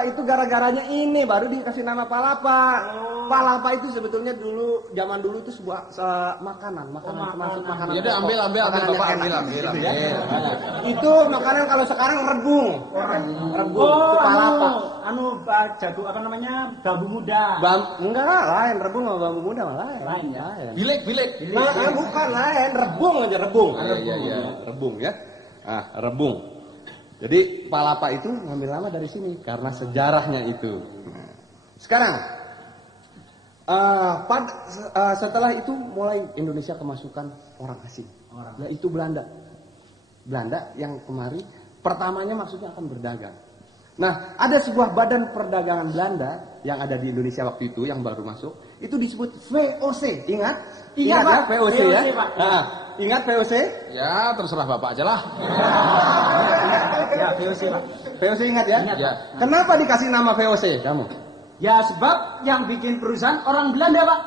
Palapa itu gara-garanya ini baru dikasih nama Palapa. Palapa itu sebetulnya dulu zaman dulu itu sebuah makanan termasuk makanan. Jadi ambil Bapak ambil. Itu makanan kalau sekarang rebung. Rebung itu Palapa. Jago apa namanya? Bambu muda. Enggak lain, rebung sama bambu muda malah lain. Lain ya. Bilik. Nah, bukan lain, rebung aja rebung. Iya. Rebung ya. Ah, rebung. Jadi Palapa itu ngambil nama dari sini karena sejarahnya itu. Sekarang setelah itu mulai Indonesia kemasukan orang asing, yaitu Belanda. Belanda yang kemari pertamanya maksudnya akan berdagang. Nah, ada sebuah badan perdagangan Belanda yang ada di Indonesia waktu itu yang baru masuk, itu disebut VOC. Ingat? Iya, Pak. Ya, VOC ya. Pak. Nah, ingat VOC? Ya, terserah Bapak aja lah. Ya, VOC, Pak. VOC ingat ya? Ingat, Ya. Pak. Kenapa dikasih nama VOC kamu? Ya, sebab yang bikin perusahaan orang Belanda, Pak.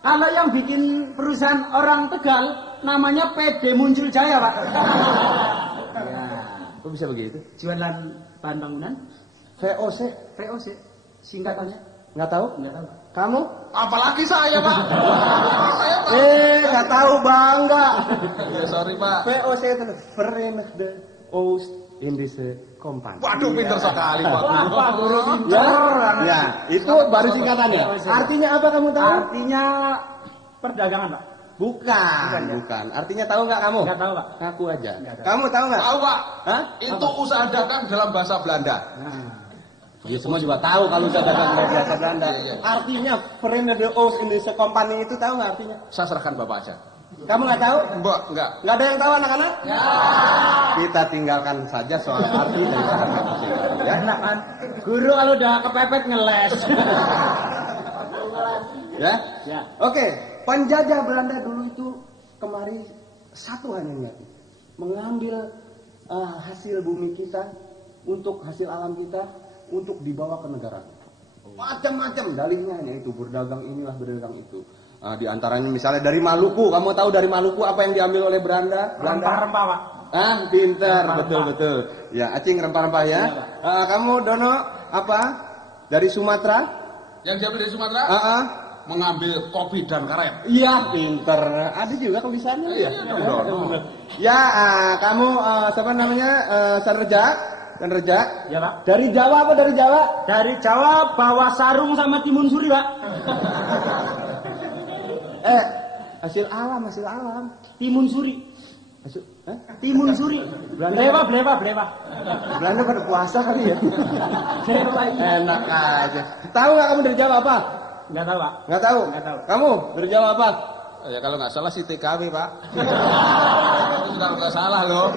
Kalau yang bikin perusahaan orang Tegal, namanya PD Muncul Jaya, Pak. Ya. Kok bisa begitu? Jualan bahan bangunan. VOC? VOC. Singkatannya. Nggak tahu? Enggak tahu, Pak. Kamu? Apalagi saya, Pak. Saya tahu. Nggak tahu bangga. Ya, sorry, Pak. VOC itu Verenigde Oost-Indische Compagnie. Waduh, pinter sekali, Pak. Apa guru Ya, itu baru singkatannya. Artinya apa kamu tahu? Artinya perdagangan, Pak. Bukan. Artinya tahu nggak kamu? Enggak tahu, Pak. Ngaku aja. Nggak tahu. Kamu tahu nggak? Tahu, Pak. Hah? Itu usaha dagang dalam bahasa Belanda. Ya semua juga tahu kalau usaha dagang dari bahasa Belanda. Iya. Artinya Verenigde Oost-Indische Compagnie itu tahu nggak artinya? Saya serahkan Bapak aja. Kamu nggak tahu? Mbak, enggak. Nggak ada yang tahu anak-anak? Ya. Kita tinggalkan saja soal arti daripada VOC. Ya. Enak kan? Guru kalau udah kepepet ngeles. Ya. Ya. Oke, penjajah Belanda dulu itu kemari satu hanya niatnya, mengambil hasil bumi kita untuk hasil alam kita untuk dibawa ke negara. Macam-macam dalihnya hanya itu, berdagang inilah berdagang itu. Di antaranya misalnya dari Maluku, kamu tahu dari Maluku apa yang diambil oleh Belanda? Rempah-rempah, Pak. Pintar, Rempah-rempah. betul. Ya, Acing rempah-rempah ya. Iya, Kamu Dono apa? Dari Sumatera? Yang diambil dari Sumatera, mengambil kopi dan karet. Iya, pinter. Ada juga kebisaannya. Iya, benar. Ya, kamu siapa namanya? Sanerja. Ya, Pak. Dari Jawa apa dari Jawa? Dari Jawa bawa sarung sama timun suri, Pak. Hasil alam. Timun suri. Timun suri. Beleva. Belanda pada puasa kali ya. Beleva. Enak aja. Tahu nggak kamu dari Jawa apa? Enggak tahu, Pak. Nggak tahu. Nggak tahu. Kamu dari Jawa apa? Ya kalau nggak salah si TKW, Pak. Itu sudah nggak salah loh.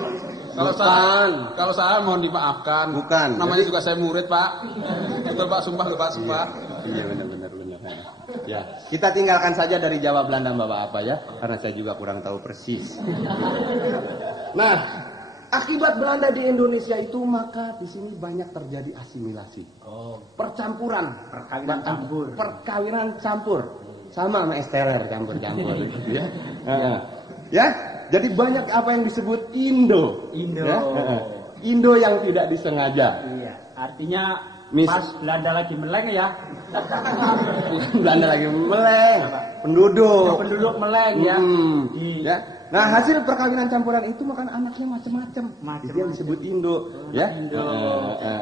Kalau salah mohon dimaafkan. Bukan. Namanya juga saya murid, Pak. Betul, Pak, sumpah. Iya benar. Ya, kita tinggalkan saja dari Jawa Belanda Bapak apa ya, karena saya juga kurang tahu persis. Nah, akibat Belanda di Indonesia itu maka di sini banyak terjadi asimilasi. Percampuran, perkawinan campur. Sama esteller campur-campur ya. Ya, jadi banyak apa yang disebut Indo. Ya? Indo yang tidak disengaja. Iya, artinya pas Belanda lagi meleng ya. Belanda lagi meleng, penduduk meleng ya. Ya. Nah, hasil perkawinan campuran itu makan anaknya macam-macam. Itu yang disebut Indo, ya.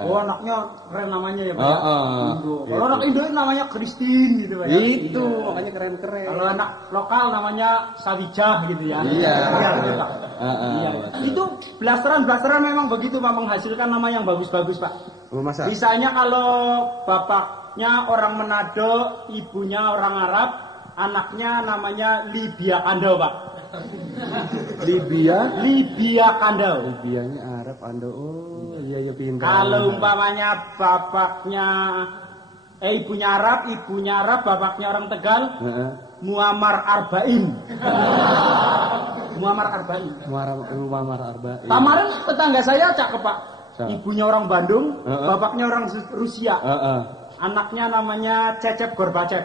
Anaknya keren namanya ya, Pak. Indo. Gitu. Kalau anak Indo namanya Christine gitu, Pak. Itu makanya keren-keren. Kalau anak lokal namanya Sawijah gitu ya. Iya. Iya. Itu blasteran memang begitu, Pak, menghasilkan nama yang bagus-bagus, Pak. Masa? Misalnya kalau bapaknya orang Manado, ibunya orang Arab, anaknya namanya Libya Kandau, Pak. Libya Kandau. Libyanya Arab Ando. Oh, iya pintar. Kalau umpamanya ibunya Arab, bapaknya orang Tegal, Muammar Arba'in. Muammar Arba'in. Kemarin tetangga saya cakep, Pak. Ibunya orang Bandung, bapaknya orang Rusia. Anaknya namanya Cecep Gorbachev.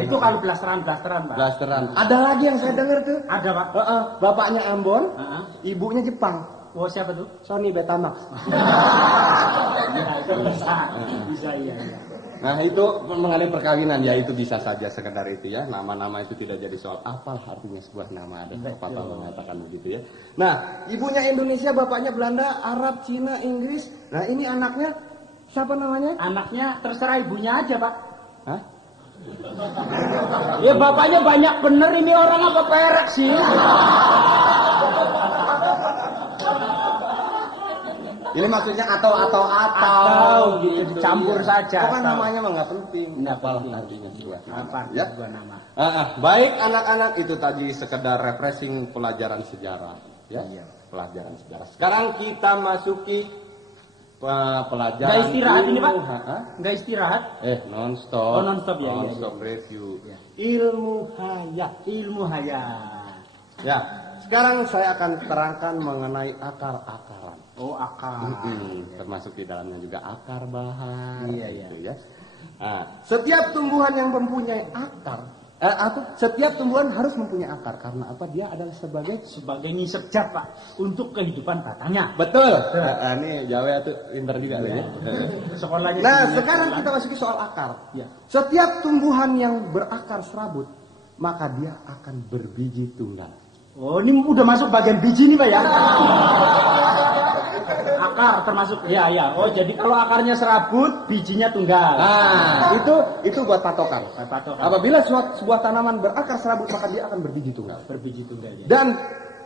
Itu kalau blasteran, Pak. Blasteran. Ada lagi yang saya dengar tuh. Ada, Pak. Bapaknya Ambon, ibunya Jepang. Oh, siapa tuh? Sony Betamax. Iya, itu bisa. Bisa, iya. Nah itu mengenai perkawinan ya itu bisa saja sekedar itu ya. Nama-nama itu tidak jadi soal apa artinya sebuah nama, ada pepatah mengatakan begitu ya. Nah ibunya Indonesia, bapaknya Belanda, Arab, Cina, Inggris. Nah ini anaknya siapa namanya? Anaknya terserah ibunya aja, Pak. Hah? Ya bapaknya banyak bener, ini orang apa perek sih? Ini maksudnya atau gitu dicampur saja. Kok kan atau. namanya mah nggak penting. Nggak Apalah penting. artinya sebuah nama. Apa Ya. sebuah nama? Baik anak-anak itu tadi sekedar refreshing pelajaran sejarah ya. Iya. Pelajaran sejarah. Sekarang kita masuki pelajaran Nggak istirahat ini, Pak? Hah? Nggak istirahat? Non-stop. Oh, non-stop, ya, Non-stop iya. review. Ya. Ilmu hayat. Ilmu hayat. Ya. Sekarang saya akan terangkan mengenai akar-akaran. Oh, akar. Termasuk di dalamnya juga akar bahan. Iya, gitu ya. Nah, setiap tumbuhan yang mempunyai akar, setiap tumbuhan harus mempunyai akar karena apa? Dia adalah sebagai Ngisep jat, Pak, untuk kehidupan batangnya. betul. Ini Jawa tuh pinter juga loh ya. Sekolahnya. Nah, sekarang kita masuki soal akar. Ya. Setiap tumbuhan yang berakar serabut, maka dia akan berbiji tunggal. Oh, ini udah masuk bagian biji nih, Pak ya? Akar termasuk, ya. Oh, jadi kalau akarnya serabut, bijinya tunggal. Nah, itu buat patokan. Patokan. Apabila sebuah tanaman berakar serabut, maka dia akan berbiji tunggal. Berbiji tunggal ya. Dan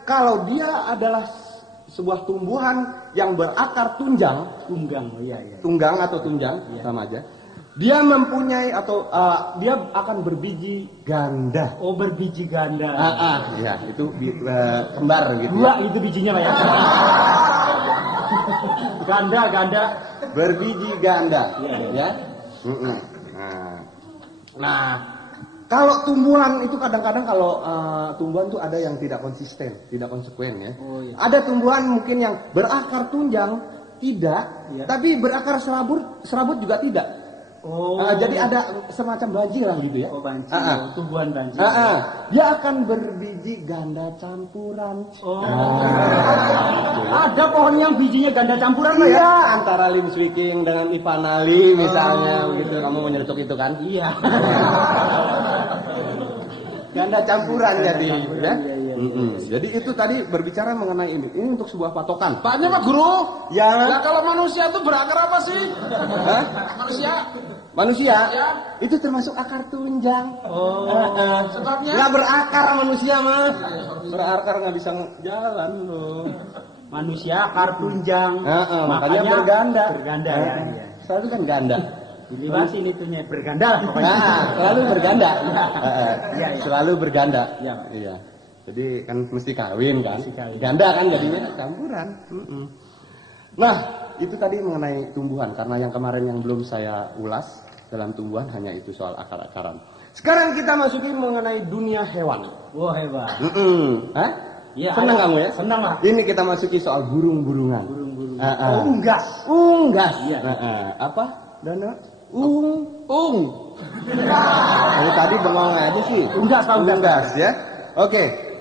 kalau dia adalah sebuah tumbuhan yang berakar tunjang, Tunggang, iya. tunggang atau tunjang, Iya. sama aja. Dia mempunyai atau dia akan berbiji ganda. Oh, berbiji ganda. Ya, itu kembar gitu. Dua itu bijinya, Pak ya. Ganda. Berbiji ganda, Iya. ya. Nah, kalau tumbuhan itu kadang-kadang kalau tumbuhan tuh ada yang tidak konsisten, tidak konsekuen ya. Oh, iya. Ada tumbuhan mungkin yang berakar tunjang tidak, Iya. tapi berakar serabut juga tidak. Oh. Jadi ada semacam banjiran gitu ya. Oh, banjir. Tumbuhan banjir. Dia akan berbiji ganda campuran. Oh. Ada pohon yang bijinya ganda campuran, Pak ya? Iya, antara Lim Swee King dengan Ivanali misalnya, begitu. Kamu menyelutuk itu kan? Iya. Ganda campuran jadi, ya. Iya. Jadi itu tadi berbicara mengenai ini. Ini untuk sebuah patokan. Paknya Pak Guru. Ya. Ya kalau manusia itu berakar apa sih? Hah? Manusia. Manusia Ya. itu termasuk akar tunjang. Oh. Sebabnya? Nggak berakar manusia mah. Berakar nggak bisa jalan loh. Manusia akar tunjang. Makanya berganda. Berganda ya. Iya. Selalu kan ganda. Dilibasin itunya berganda lah pokoknya. Selalu berganda. Iya. Selalu berganda. Iya. Iya. Jadi kan mesti kawin kan. Mesti kawin. Ganda kan jadinya campuran. Nah, itu tadi mengenai tumbuhan karena yang kemarin yang belum saya ulas dalam tumbuhan hanya itu soal akar-akaran. Sekarang kita masuki mengenai dunia hewan. Wah, hebat. Hah? Iya, Senang kamu ya? Senang lah. Ini kita masuki soal burung-burungan. Burung-burung. Oh, unggas. Unggas. Iya. Apa? Dana? Ung. Tadi bengong aja sih. Unggas, Pak, Unggas ya. Oke.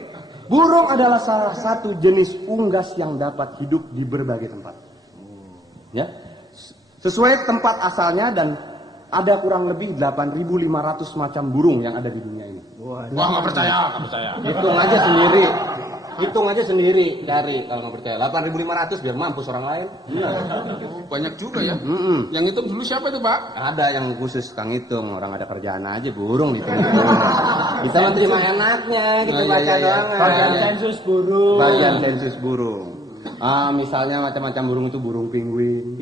Burung adalah salah satu jenis unggas yang dapat hidup di berbagai tempat. Ya. Sesuai tempat asalnya dan ada kurang lebih 8.500 macam burung yang ada di dunia ini. Wah, nggak percaya. Hitung aja sendiri cari kalau nggak percaya. 8.500 biar mampus orang lain. Banyak juga ya. Yang itu dulu siapa itu, Pak? Ada yang khusus kang hitung, orang ada kerjaan aja burung gitu. Kita mah terima enaknya, kita baca doang. Bagian sensus burung. Bagian sensus burung. Misalnya macam-macam burung itu burung penguin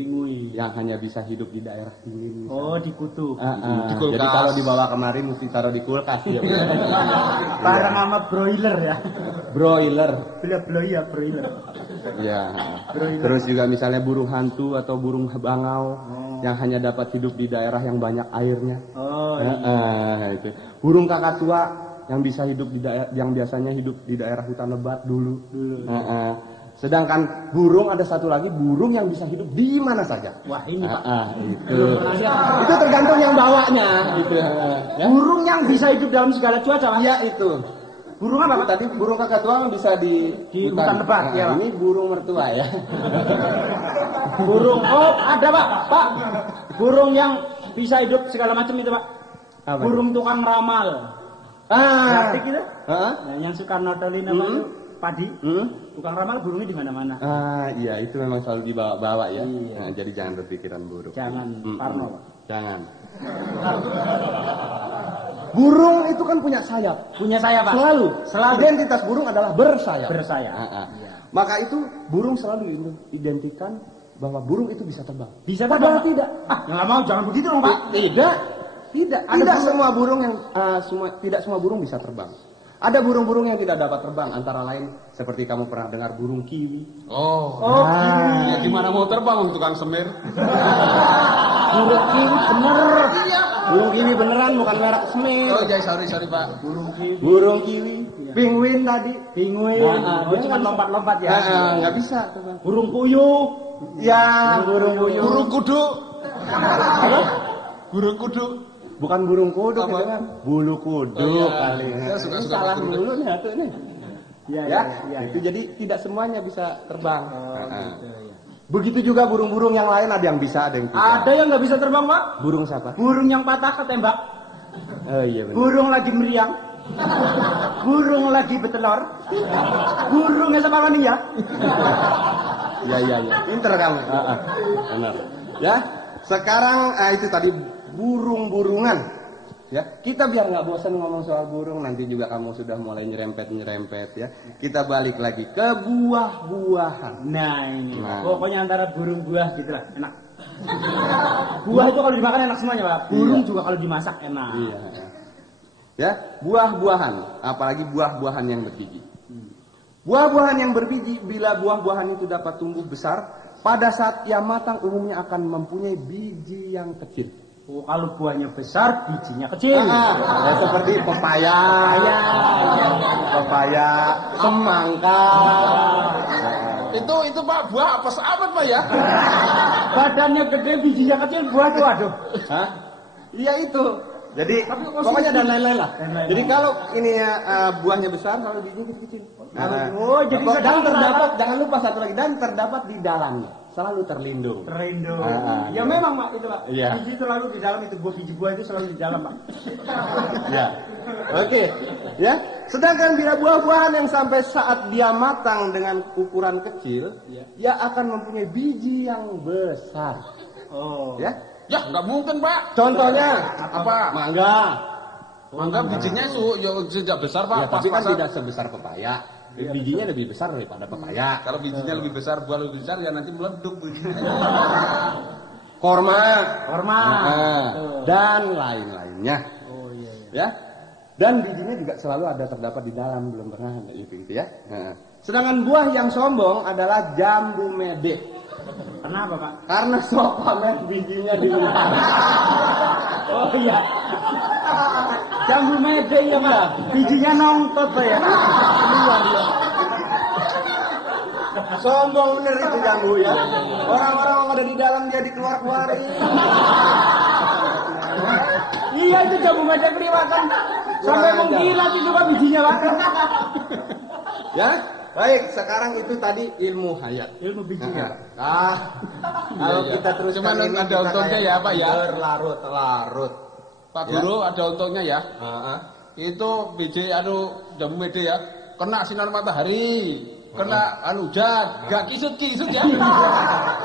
yang hanya bisa hidup di daerah dingin. Oh, di kutub. Di kulkas. Jadi kalau dibawa kemari mesti taruh di kulkas ya. Barang sama broiler ya. Broiler. Broiler. Ya. Terus juga misalnya burung hantu atau burung bangau yang hanya dapat hidup di daerah yang banyak airnya. Oh, Itu. Burung kakak tua yang bisa hidup di daerah yang biasanya hidup di daerah hutan lebat dulu. Sedangkan burung ada satu lagi burung yang bisa hidup di mana saja. Wah, ini Pak. Itu tergantung yang bawanya. Gitu. Ya? Burung yang bisa hidup dalam segala cuaca, Pak. Iya itu. Burung apa, Pak? Tadi burung kakatua bisa di hutan lebat, ya, Pak. Ini burung mertua ya. Burung, oh ada Pak. Pak, burung yang bisa hidup segala macam itu Pak. Apa? Burung tukang ramal. Ngerti gitu? Nah, yang suka nodolin apa itu padi. Tukang ramal burungnya di mana-mana. Iya itu memang selalu dibawa-bawa ya. Iya. Nah, jadi jangan berpikiran buruk. Jangan parno Pak. Jangan. Burung itu kan punya sayap. Punya sayap Pak. Selalu. Identitas burung adalah bersayap. Bersayap. Iya. Maka itu burung selalu identikan bahwa burung itu bisa terbang. Bisa terbang? Padahal tidak. Nggak mau, jangan begitu dong Pak. Tidak. Tidak semua burung yang tidak semua burung bisa terbang. Ada burung-burung yang tidak dapat terbang, antara lain seperti kamu pernah dengar burung kiwi. Kiwi. Ya gimana mau terbang untuk tukang semir? Burung kiwi bener. Iya. Burung kiwi beneran bukan merek semir. Oh, ya sorry Pak. Burung kiwi. Penguin tadi. Penguin. Cuma lompat-lompat ya. Nggak bisa terbang. Burung puyuh. Ya, burung puyuh. Burung kudu. Apa? Burung kudu. Bukan burung kudu, kan? Bulu kudu kali. Saya suka Salah dulu nih atuh nih. Iya. Itu jadi tidak semuanya bisa terbang. Gitu, ya. Begitu juga burung-burung yang lain ada yang bisa, ada yang tidak. Ada yang nggak bisa terbang Pak? Burung siapa? Burung yang patah ketembak. Oh iya benar. Burung lagi meriang. Burung lagi betelor. Burungnya sama maning ya. Iya. Pinter kamu. Benar. Ya. Sekarang itu tadi burung-burungan. Ya, kita biar nggak bosan ngomong soal burung, nanti juga kamu sudah mulai nyerempet ya. Kita balik lagi ke buah-buahan. Nah ini, pokoknya antara burung buah gitulah, enak. Buah itu kalau dimakan enak semuanya Pak. Burung juga kalau dimasak enak. Iya. Ya, buah-buahan, apalagi buah-buahan yang berbiji. Buah-buahan yang berbiji, bila buah-buahan itu dapat tumbuh besar, pada saat ia matang umumnya akan mempunyai biji yang kecil. Oh, kalau buahnya besar, bijinya kecil. Ya, seperti pepaya, semangka. Itu Pak, buah apa sahabat Pak ya? Badannya gede, bijinya kecil, buah tuh aduh. Iya itu. Jadi pokoknya dan lain-lain lah. Jadi kalau ini buahnya besar, kalau bijinya kecil-kecil. Jadi jangan lupa satu lagi, dan terdapat di dalamnya. Selalu terlindung. Ya memang Pak itu Pak. Iya. Biji selalu di dalam itu, biji buah itu selalu di dalam Pak. Ya. Oke. Ya. Sedangkan bila buah-buahan yang sampai saat dia matang dengan ukuran kecil, ia akan mempunyai biji yang besar. Ya. Ya nggak mungkin Pak. Contohnya apa? Mangga bijinya sudah besar Pak. Ya, tapi kan tidak sebesar pepaya. Bijinya lebih besar daripada pepaya. Kalau bijinya lebih besar, buah lebih besar, ya nanti meleduk bijinya. Korma. Tuh. Dan lain-lainnya. Oh iya. Ya. Dan bijinya juga selalu ada terdapat di dalam, belum pernah ada gitu ya. Sedangkan buah yang sombong adalah jambu mede. Kenapa Pak? Karena sok pamer bijinya di luar. Oh iya. Jambu mede ya Pak. Bijinya nongtot Pak ya. Sombong bener itu jambu ya. Orang-orang yang ada di dalam dia dikeluar-keluarin. Iya itu jambu mede keliwatan. Sampai mengkilat itu Pak bijinya Pak. Ya. Baik, sekarang itu tadi ilmu hayat. Ilmu bijinya. Kalau kita terus Cuman ada untungnya ya Pak ya. Berlarut-larut. Pak Guru ada untungnya ya. Itu biji jambu mede ya. Kena sinar matahari, kena hujan, gak kisut-kisut ya.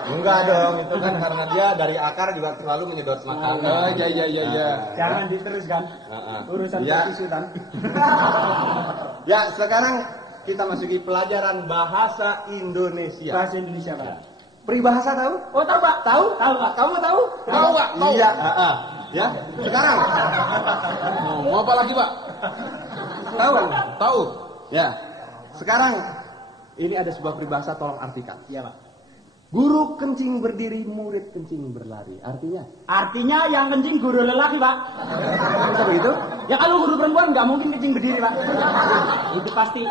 Enggak dong, itu kan karena dia dari akar juga selalu menyedot makanan. Iya. Jangan diteruskan. Urusan kisutan. Ya, sekarang kita masuki pelajaran bahasa Indonesia. Bahasa Indonesia Pak. Peribahasa tahu? Oh tahu Pak. Tahu Pak. Kamu tahu? Tahu Pak. Iya. Ya. Sekarang. Mau apa lagi Pak? Tahu. Ya. Sekarang ini ada sebuah peribahasa, tolong artikan. Iya Pak. Guru kencing berdiri, murid kencing berlari. Artinya? Artinya yang kencing guru lelaki Pak. Bisa begitu? Ya kalau guru perempuan nggak mungkin kencing berdiri Pak. Itu pasti.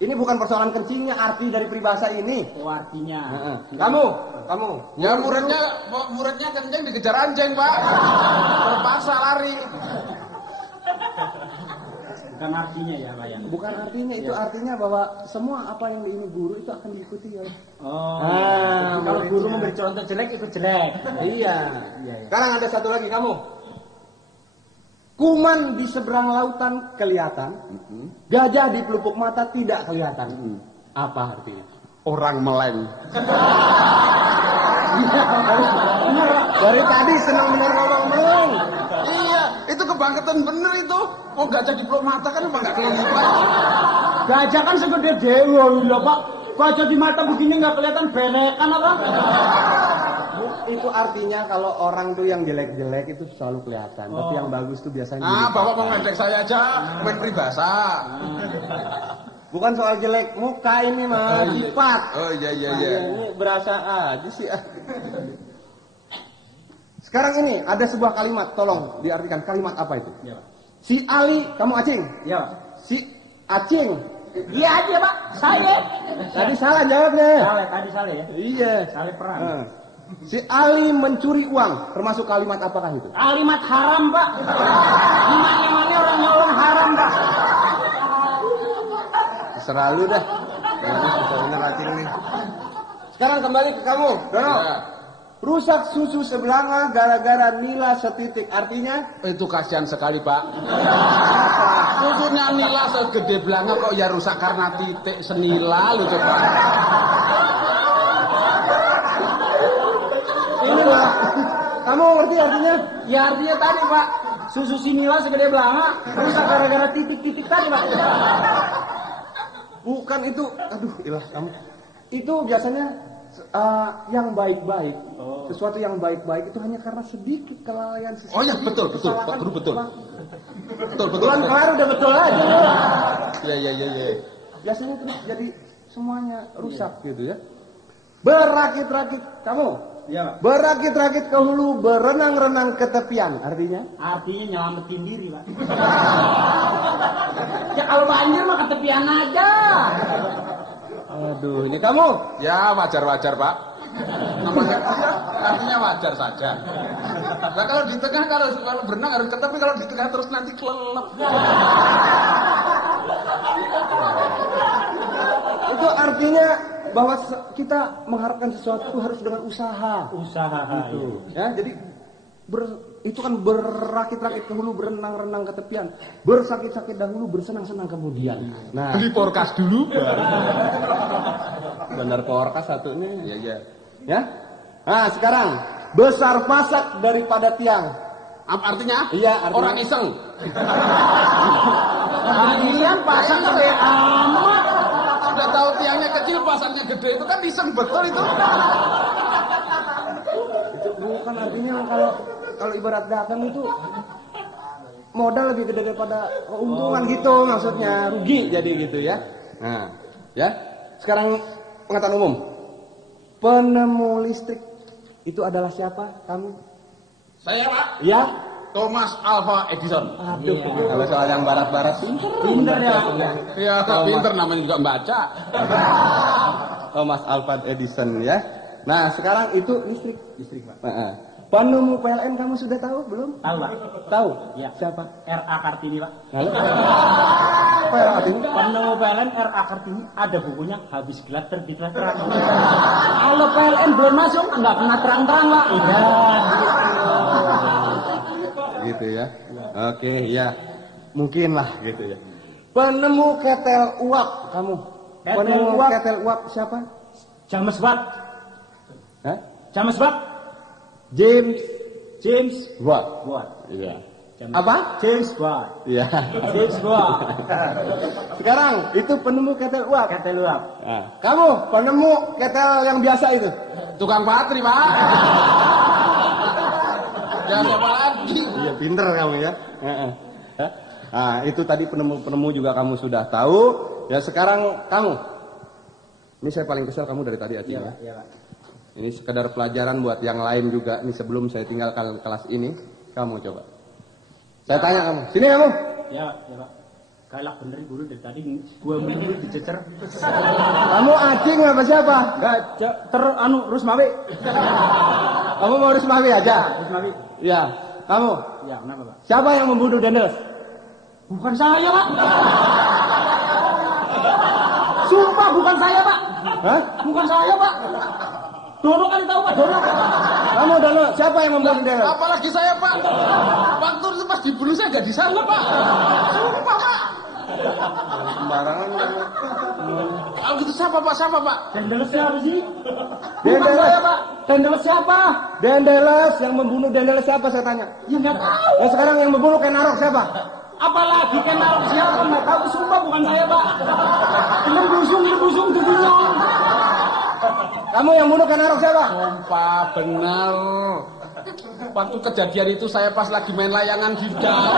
Ini bukan persoalan kencingnya, arti dari peribahasa ini. Oh artinya. Kamu. Ya muridnya kencing dikejar anjing Pak. Terpaksa lari. Bukan artinya ya Pak ya. Bukan artinya, itu artinya bahwa semua apa yang ini guru itu akan diikuti oleh. Kalau guru memberi contoh jelek itu jelek. Iya. Sekarang ada satu lagi kamu. Kuman di seberang lautan kelihatan, gajah di pelupuk mata tidak kelihatan. Apa artinya? Orang meleng. Dari tadi senang benar ngomong meleng. Iya, itu kebangetan bener itu. Oh gajah di peluk mata kan emang gak kelihatan. Gajah kan segede dewa lho Pak. Gajah di mata begini nggak kelihatan belekan apa? Itu artinya kalau orang tuh yang jelek-jelek itu selalu kelihatan, tapi yang bagus tuh biasanya. Bapak mau ngedek saya aja, main peribahasa. Bukan soal jelek muka ini mah, sifat. Oh iya. Ini berasa aja sih. Sekarang ini ada sebuah kalimat, tolong diartikan kalimat apa itu? Ya. Si Ali, kamu Acing? Ya. Si Acing. Iya aja Pak, saya. Tadi salah jawabnya. Tadi salah ya. Iya. Salah perang. Si Ali mencuri uang, termasuk kalimat apakah itu? Kalimat haram Pak. Gimana orang nyolong haram Pak? Terserah lu dah. Susah bener Acing nih. Sekarang kembali ke kamu, Dono. Ya. Rusak susu sebelanga gara-gara nila setitik. Artinya? Itu kasihan sekali Pak. Susunya nila segede belanga kok ya rusak karena titik senila lu coba. Ini lah. Kamu ngerti artinya? Ya artinya tadi Pak, susu sinila segede belanga, rusak gara-gara titik-titik tadi Pak. Bukan itu. Aduh, ilah kamu. Itu biasanya yang baik-baik. Sesuatu yang baik-baik itu hanya karena sedikit kelalaian. Oh ya betul Pak Guru betul. Betul. Bulan kemarin udah betul aja. Iya. Biasanya terus jadi semuanya rusak gitu ya. Berakit-rakit kamu. Iya. Berakit-rakit ke hulu, berenang-renang ke tepian. Artinya? Artinya nyelamatin diri Pak. Ya kalau banjir mah ke tepian aja. Aduh, ini kamu. Ya wajar Pak. Namanya artinya wajar saja. Nah kalau di tengah kalau berenang harus ke tepi, kalau di tengah terus nanti kelelep. Itu artinya bahwa kita mengharapkan sesuatu itu harus dengan usaha. Gitu. Ya, jadi itu kan berakit-rakit ke hulu, berenang-renang ke tepian, bersakit-sakit dahulu, bersenang-senang kemudian. Nah, Beli porkas dulu. benar porkas satunya. Iya. Ya. Nah, sekarang besar pasak daripada tiang. Apa artinya? Iya, artinya orang iseng. Kalian pasang gede amat. Sudah tahu tiangnya kecil, pasangnya gede, itu kan iseng betul itu. Itu bukan artinya kalau ibarat dagang itu modal lebih gede daripada keuntungan gitu, maksudnya rugi jadi gitu ya. Nah, ya. Sekarang pengetahuan umum. Penemu listrik itu adalah siapa? Kamu? Saya Pak. Ya. Thomas Alva Edison. Aduh, kalau soal yang barat-barat Pinter ya. Ya, pinter namanya juga membaca. Thomas Alva Edison ya. Nah, sekarang itu listrik Pak. Nah, penemu PLN kamu sudah tahu belum? tahu Pak? Tahu? Ya. Siapa? R.A. Kartini Pak. Halo? Apa ya Kartini? Penemu PLN R.A. Kartini ada bukunya, habis gelap terbitlah terang. Kalau PLN belum masuk nggak pernah terang-terang Pak. Iya. Gitu ya. Oke, ya. Mungkin lah gitu ya. Penemu ketel uap kamu. Penemu ketel uap siapa? James Watt. Hah? James Watt. James Watt. Watt. Iya. James. Apa? James Watt. Iya. James Watt. Sekarang itu penemu ketel uap. Ketel uap. Nah, kamu penemu ketel yang biasa itu. Tukang patri Pak. Ya siapa lagi? Iya, pinter kamu ya. Nah, itu tadi penemu-penemu juga kamu sudah tahu. Ya, sekarang kamu. Ini saya paling kesel kamu dari tadi Aceh ya. Iya, Pak. Ini sekedar pelajaran buat yang lain juga. Ini sebelum saya tinggalkan kelas ini, kamu coba. Saya tanya kamu. Sini kamu. Ya, Pak. Galak bener guru dari tadi 2 menit dicecer. Kamu Acing apa siapa? Rusmawi. Kamu mau Rusmawi aja? Rusmawi. Ya. Kamu. Ya, kenapa, Pak? Siapa yang membunuh Dendels? Bukan saya, Pak. Sumpah bukan saya, Pak. Hah? Bukan saya, Pak. Dono kan tahu, Pak. Dono. Kamu Dono, siapa yang membunuh Deno? Apalagi saya, Pak. Waktu itu pas dibunuh saya nggak di sana, Pak. Sumpah, Pak. Sembarangan. Kalau gitu siapa, Pak? Siapa, Pak? Dendeles siapa sih? Bukan Dendeles. saya, Pak. Dendeles siapa? Dendeles yang membunuh Dendeles siapa saya tanya? Ya nggak tahu. Nah sekarang yang membunuh Ken Arok siapa? Apalagi kenal siapa nggak tahu. Sumpah bukan saya, Pak. Ini busung dibusung. Kamu yang bunuh Ken Arok siapa? Sumpah, benar. Waktu kejadian itu saya pas lagi main layangan di dalam.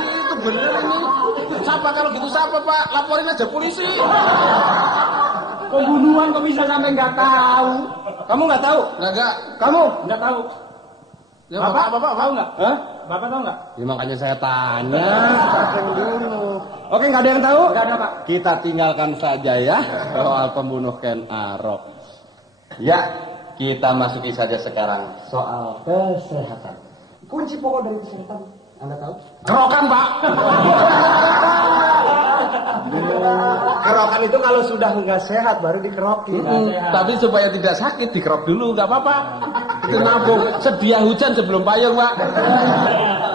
Itu bener ini. Siapa kalau gitu siapa, Pak? Laporin aja polisi. Pembunuhan kok bisa sampai nggak tahu? Kamu nggak tahu? Enggak. Kamu? Nggak tahu. Ya, Bapak Bapak tahu nggak? Hah? Bapak tahu nggak? Ya makanya saya tanya. Siapa yang bunuh? Oke, nggak ada yang tahu? Nggak ada, Pak. Kita tinggalkan saja ya soal pembunuh Ken Arok. Ya, kita masuki saja sekarang soal kesehatan. Kunci pokok dari kesehatan, Anda tahu? kerokan, Pak. Kerokan itu kalau sudah nggak sehat baru dikerokin. Tapi supaya tidak sakit dikerok dulu, nggak apa-apa. Itu nabung. Sedia hujan sebelum payung, Pak.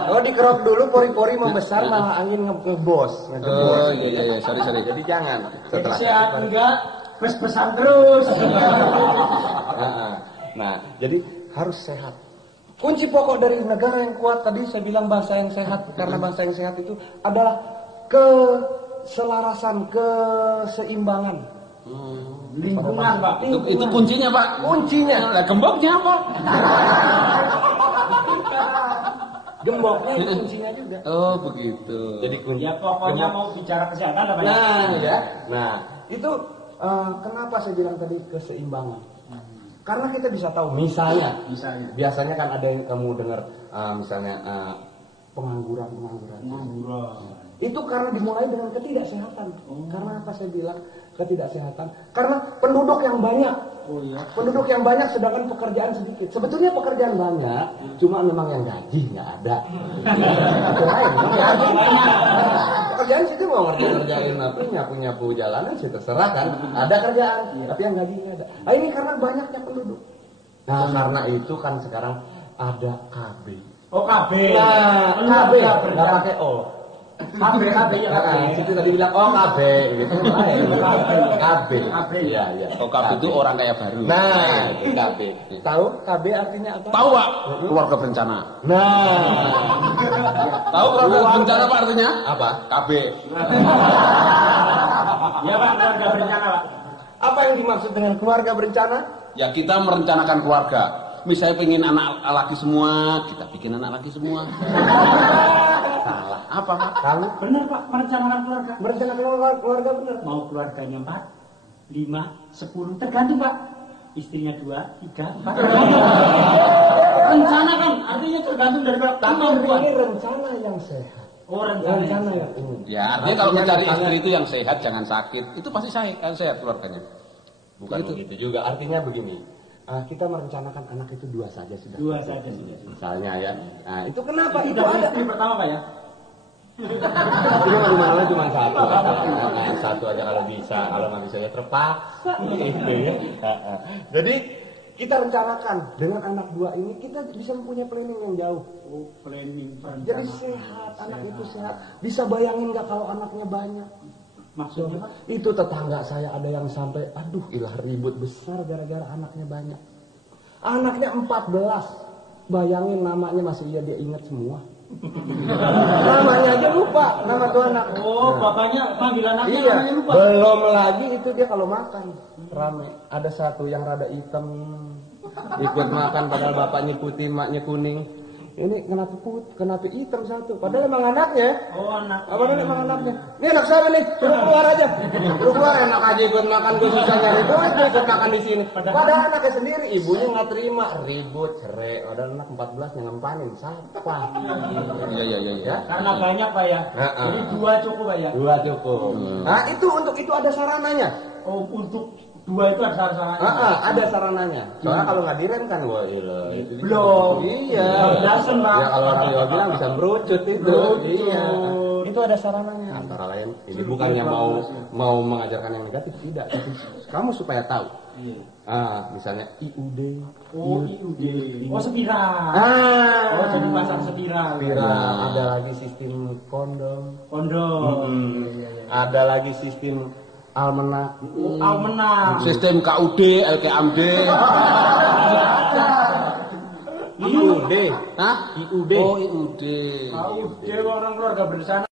Kalau dikerok dulu pori-pori membesar malah angin ngebos. Oh iya, sorry. Jadi jangan. Jadi sehat enggak? Bes-besan terus. Nah, jadi harus sehat. Kunci pokok dari negara yang kuat tadi saya bilang bangsa yang sehat, karena bangsa yang sehat itu adalah keselarasan, keseimbangan. Lingkungan, Pak. Itu kuncinya, Pak. Kuncinya. Lah gemboknya apa? Gemboknya itu kuncinya juga. Oh, begitu. Jadi kunci. Ya pokoknya gembok. mau bicara kesehatan apa ya? Nah, ya. Nah, itu kenapa saya bilang tadi keseimbangan? Karena kita bisa tahu, misalnya, biasanya kan ada yang kamu dengar, misalnya pengangguran. Itu karena dimulai dengan ketidaksehatan. Karena apa saya bilang ketidaksehatan? Karena penduduk yang banyak. Penduduk yang banyak sedangkan pekerjaan sedikit. Sebetulnya pekerjaan banyak, cuma memang yang gaji nggak ada. Itu lain. Pekerjaan situ mau ngerjain apa, nyapu jalanan sih terserah kan. Ada kerjaan, tapi yang gaji nggak ada. Nah ini karena banyaknya penduduk. Nah karena itu kan sekarang ada KB. Oh, KB. Nah, KB nggak pakai O. KB ya. Situ tadi bilang KB gitu. KB. Iya. Oh, KB itu orang kaya baru. Nah, KB. Tahu KB artinya apa? Tahu, Pak? Keluarga berencana. Nah, Tahu keluarga berencana apa artinya? apa? KB. Ya, Pak, keluarga berencana, Pak. Apa yang dimaksud dengan keluarga berencana? Ya kita merencanakan keluarga. Misalnya pengen anak laki semua, kita bikin anak laki semua. Salah. Apa, Pak? Kamu Benar, Pak, merencanakan keluarga. merencanakan keluarga bener. Mau keluarganya 4, 5, 10, tergantung, Pak. Istrinya 2, 3, 4. Rencana kan, artinya tergantung dari berapa Tapi kemampuan. ini rencana yang sehat. Oh, rencana. Rencana yang ini. Ya artinya kalau mencari istri itu yang sehat, jangan sakit. Itu pasti sehat keluarganya. Bukan begitu juga. Artinya begini. Kita merencanakan anak itu 2 saja sudah. 2 saja sudah. Misalnya ya. Nah, itu kenapa? Itu Dari ada. istri pertama, Pak ya? Cuma rumah cuma satu. Nah, satu aja kalau bisa. Kalau nggak bisa ya terpaksa. Gitu ya. Jadi kita rencanakan dengan anak 2 ini kita bisa mempunyai planning yang jauh. Oh, planning. Jadi sehat, anak itu sehat. Bisa bayangin nggak kalau anaknya banyak? Maksudnya, Pak? Itu tetangga saya ada yang sampai, aduh ilah ribut besar gara-gara anaknya banyak. Anaknya 14. Bayangin namanya masih dia ingat semua. Namanya aja lupa, nama tuh anak. Oh, bapaknya panggil anaknya Iya, namanya lupa. belum lagi itu dia kalau makan rame. Ada satu yang rada hitam ikut makan padahal bapaknya putih, maknya kuning. Ini kenapa hitam satu? Padahal emang anaknya. Oh, anak. Apa namanya emang anaknya? Ini anak siapa nih? Suruh keluar aja. Suruh keluar, enak aja ikut makan, gue susah nyari duit, gue ikut makan di sini. Padahal anaknya sendiri, ibunya nggak terima, ribut, cerai. Padahal anak 14 yang ngempanin, siapa? Iya. Karena banyak, Pak ya. Jadi 2 cukup, Pak ya. 2 cukup. Nah itu untuk itu ada sarananya. Oh, untuk Dua itu ada sarananya. Ada sarananya. Soalnya kalau nggak direm kan, wah itu Belum. Iya. Dasen, Pak. Ya kalau orang Jawa bilang bisa merucut itu. Merucut. Iya. Itu ada sarananya. Antara lain, ini bukannya mau mengajarkan yang negatif, tidak. Tapi kamu supaya tahu. Misalnya IUD. Oh, IUD. Oh, spiral. Oh, jadi pasang spiral. Spiral. Ada lagi sistem kondom. Kondom. Ada lagi sistem almanak. Almanak. Sistem KUD, LKMD. IUD. Hah? IUD. Oh, IUD. IUD orang keluarga berencana.